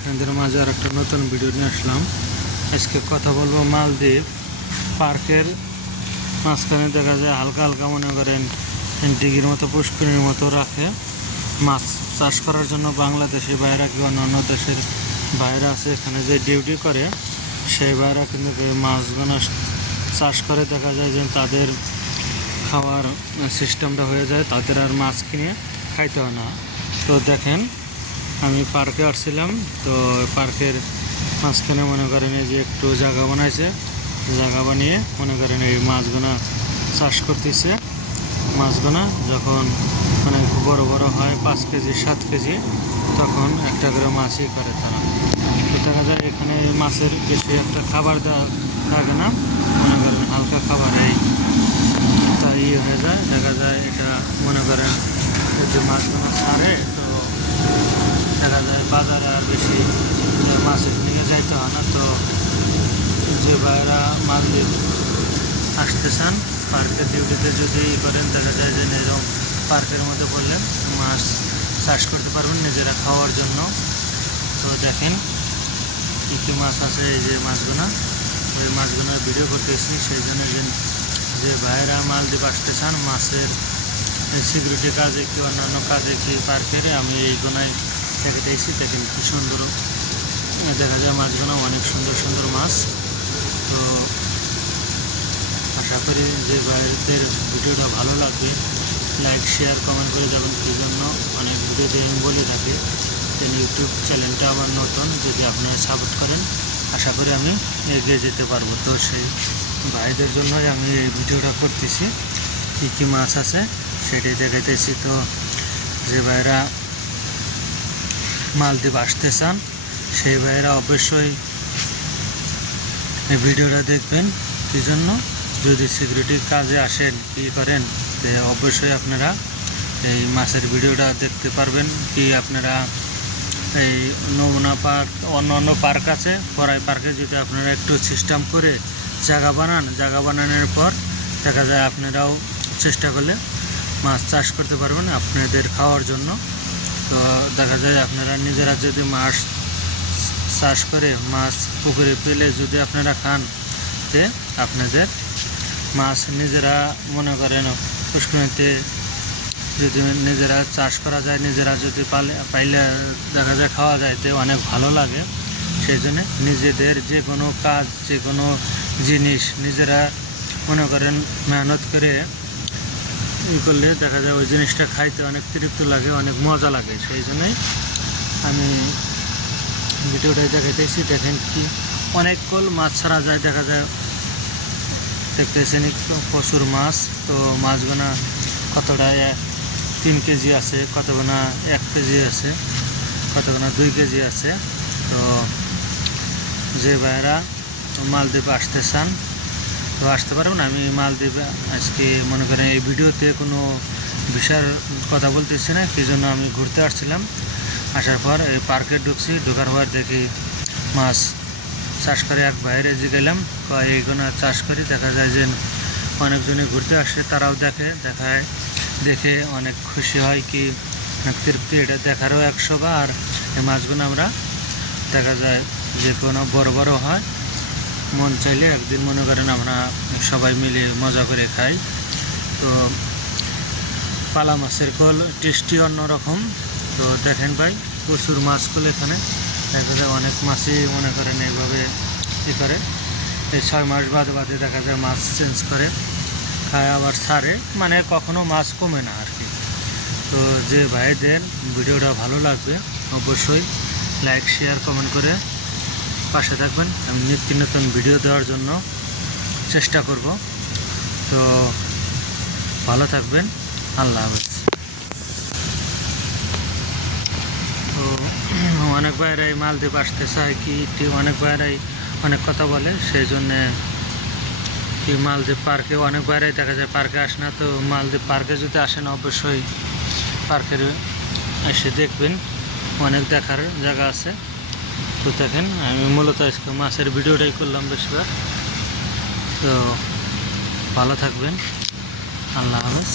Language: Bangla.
আপনাদের মাঝে আর একটা নতুন ভিডিও নিয়ে আসলাম। আজকে কথা বলব মালদ্বীপ পার্কের মাঝখানে দেখা যায় হালকা হালকা মনে করেন ডিগির মতো, পুষ্করিণীর মতো রাখে। মাছ চাষ করার জন্য বাংলাদেশি বাইরা কি অন্যান্য দেশের বাইরে আছে, এখানে যে ডিউটি করে, সেই বাইরা কিন্তু মাছগুলো চাষ করে দেখা যায় যে তাদের খাওয়ার সিস্টেমটা হয়ে যায়, তাদের আর মাছ কিনে খাইতে হয় না। তো দেখেন আমি পার্কে আসছিলাম, তো পার্কের মাঝখানে মনে করেন এই যে একটু জায়গা বানাইছে, জায়গা বানিয়ে মনে করেন এই মাছগুনা চাষ করতেছে। মাছগুনা যখন মানে বড় বড় হয়, পাঁচ কেজি, সাত কেজি, তখন একটা করে মাছই করে তারা। তো দেখা যায় এখানে মাছের বেশি একটা খাবার দেওয়া লাগে না, মনে করেন হালকা খাবার এই তাই ইয়ে হয়ে যায়, দেখা যায় এটা মনে করেন যে মাছগুলো ছাড়ে তো দেখা যায় বাজারে বেশি মাছের নিয়ে যাইতে হয় না। তো যে ভাইরা মাছ আসতে চান পার্কের ডিউটিতে যদি করেন দেখা যায় যে এরকম পার্কের মধ্যে বললে মাছ চাষ করতে পারবেন নিজেরা খাওয়ার জন্য। তো দেখেন কী কী মাছ আছে, এই যে মাছগুলো ওই মাছগুলোর ভিডিও করতেছি, সেই জন্য যে ভাইরা মালদ্বীপ আসতে চান মাছের সিকিউরিটি কাজে কি অন্যান্য কাজে কি পার্কের, আমি এই গোনায় দেখাতেছি দেখেন কি সুন্দর। দেখা যায় মাছগুলো অনেক সুন্দর সুন্দর মাছ। তো আশা করি যে বাইরেদের ভিডিওটা ভালো লাগবে। লাইক শেয়ার কমেন্ট করে যাবেন সেই জন্য। অনেক ভিডিও আমি বলে থাকি। দেন ইউটিউব চ্যানেলটা আমার নতুন, যদি আপনারা সাপোর্ট করেন, আশা করি আমি এগিয়ে যেতে পারব। তো সেই ভাইদের জন্যই আমি এই ভিডিওটা করতেছি। কী কী মাছ আছে, সেটাই দেখাইতেছি। তো যে ভাইরা মালদ্বীপ আসতে চান সেই ভাইরা অবশ্যই এই ভিডিওটা দেখবেন। কী জন্য? যদি সিকিউরিটির কাজে আসেন, কী করেন অবশ্যই আপনারা এই মাছের ভিডিওটা দেখতে পারবেন। কি আপনারা এই নমুনা পার্ক অন্য অন্য পার্ক আছে পড়াই পার্কে যদি আপনারা একটু সিস্টেম করে জায়গা বানান, জায়গা বানানোর পর দেখা যায় আপনারাও চেষ্টা করলে মাছ চাষ করতে পারবেন আপনাদের খাওয়ার জন্য। তো দেখা যায় আপনারা নিজেরা যদি মাছ চাষ করে মাছ পুকুরে পেলে যদি আপনারা খান, তে আপনাদের মাছ নিজেরা মনে করেন পুষ্করিণীতে যদি নিজেরা চাষ করা যায়, নিজেরা যদি পালে পাইলে দেখা যায় খাওয়া যায়, তো অনেক ভালো লাগে। সেই জন্যে নিজেদের যে কোনো কাজ, যে কোনো জিনিস নিজেরা মনে করেন মেহনত করে ই করলে দেখা যায় ওই জিনিসটা খাইতে অনেক তৃপ্ত লাগে, অনেক মজা লাগে, সেই জন্যই আমি ভিডিওটাই দেখাইতেছি। দেখেন কি, অনেক কল মাছ ছাড়া যায়, দেখা যায় দেখতেছেন প্রচুর মাছ, তো মাছগুনা কতটা তিন কেজি আছে, কতগুনা এক কেজি আছে, কতগুনা দুই কেজি আছে। তো যে ভাইরা মালদ্বীপ আসতে চান তো আসতে পারবেন আমি মালদ্বীপে আজকে মনে করেন এই ভিডিওতে কোনো বিষয়ের কথা বলতেছি না কি জন্য আমি ঘুরতে আসছিলাম। আসার পর এই পার্কে ঢুকছি, ঢোকার পর দেখি মাছ চাষ করে এক বাইরে যে গেলাম এইগুলো চাষ করি, দেখা যায় যে অনেকজনই ঘুরতে আসে, তারাও দেখে, দেখায়, দেখে অনেক খুশি হয় কি তৃপ্তি। এটা দেখারও একশো আর এই মাছগুলো আমরা দেখা যায় যে কোনো বড় বড় হয়। মন চাইলে একদিন মনে করেন আমরা সবাই মিলে মজা করে খাই। তো পালা মাছের কল টেস্টি অন্যরকম। তো দেখেন ভাই, প্রচুর মাছ কল এখানে। দেখা যায় অনেক মাছই মনে করেন এইভাবে ই করে। এই ছয় মাস বাদে বাদে দেখা যায় মাছ চেঞ্জ করে, খায় আবার ছাড়ে। মানে কখনো মাছ কমে না আর কি। তো যে ভাইদের ভিডিওটা ভালো লাগবে, অবশ্যই লাইক শেয়ার কমেন্ট করে পাশে থাকবেন। আমি নিত্য নতুন ভিডিও দেওয়ার জন্য চেষ্টা করব। তো ভালো থাকবেন। আল্লাহ হাফেজ। তো অনেক বাইরাই মালদ্বীপ আসতে চায় কি অনেক বাইরাই অনেক কথা বলে, সেই জন্যে কি মালদ্বীপ পার্কে, অনেক বাইরাই দেখা যায় পার্কে আসে না। তো মালদ্বীপ পার্কে যদি আসেন, অবশ্যই পার্কের এসে দেখবেন। অনেক দেখার জায়গা আছে। তো দেখেন আমি মূলত আজকে মাছের ভিডিওটাই করলাম বেশিরভাগ। তো ভালো থাকবেন। আল্লাহ হাফেজ।